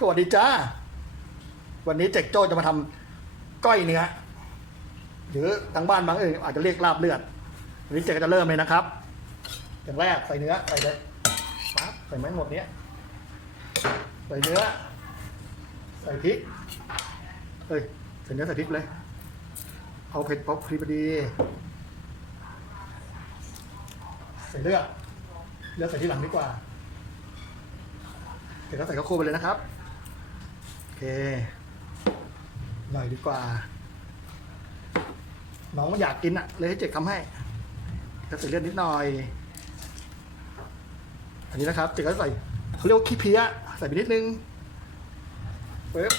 สวัสดีจ้า วันนี้เจ๊กโจ้จะมาทำก้อยเนื้อหรือทางบ้านบางเอิญอาจจะเรียกลาบเลือดวันนี้เจ๊ก็จะเริ่มเลยนะครับ อย่างแรกใส่เนื้อใส่เลยปั๊บใส่ไม้หมดเนี้ยใส่เนื้อ ใส่พริกเอ้ยใส่เนื้อใส่พริกเลย เอาเผ็ดพอพอดี ใส่เลือดเลือดใส่ที่หลังดีกว่าเดี๋ยวก็ใส่ข้าวโพดไปเลยนะครับ เค หน่อยดีกว่า น้องมันอยากกินอะ เลยให้เจ๊กทำให้ก็ใส่เลือดนิดหน่อย อันนี้นะครับเจ๊กก็ใส่เขาเรียกว่าขี้เพี้ยใส่ไปนิดนึงปึ๊บ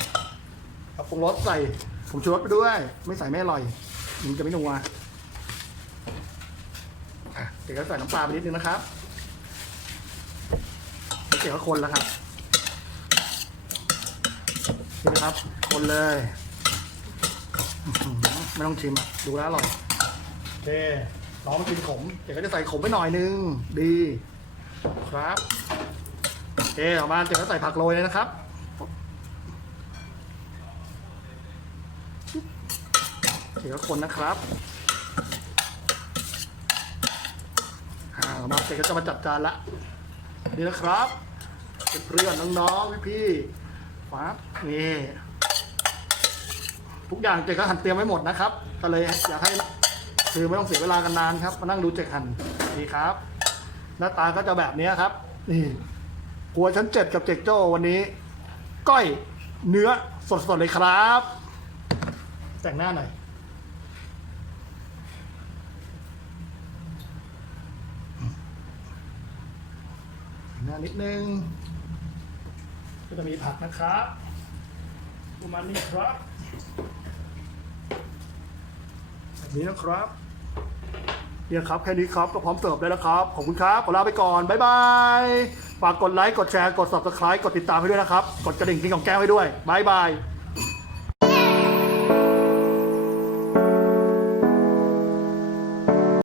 เอาปรุงรสใส่ผงชูรสไปด้วย ไม่ใส่ไม่อร่อยมันจะไม่นัวเจ๊กก็ใส่น้ำปลาไปนิดนึงนะครับเจ๊กก็คนแล้วครับ นี่นะครับ คนเลย ไม่ต้องชิมอะ ดูแล้วอร่อย โอเคน้องมากินขมเดี๋ยวก็จะใส่ขมไปหน่อยนึง ดี ครับโอเคออกมาเดี๋ยวก็ใส่ผักโรยเลยนะครับเดี๋ยวคนนะครับอ่าออมาเสร็จก็จะมาจัดจานละ นี่นะครับเพื่อนๆน้องๆพี่ๆ ปั๊บนี่ทุกอย่างเจ๊ก็หั่นเตรียมไว้หมดนะครับ ก็เลยอยากให้คือไม่ต้องเสียเวลากันนานครับ มานั่งดูเจ๊หั่นดีครับ หน้าตาก็จะแบบนี้ครับ นี่ครัวชั้นเจ็ดกับเจ๊กโจ้วันนี้ ก้อยเนื้อสดๆเลยครับ แต่งหน้าหน่อยหน้านิดนึง ก็จะมีผักนะครับประมาณนี้ครับแบบนี้นะครับเนี่ยครับแค่นี้ครับก็พร้อมเสิร์ฟได้แล้วครับ ขอบคุณครับ ขอลาไปก่อน บ๊ายบาย ฝากกดไลค์ กดแชร์ กด subscribe กดติดตามให้ด้วยนะครับ กดกระดิ่งทิ้งของแก้วให้ด้วย บ๊ายบาย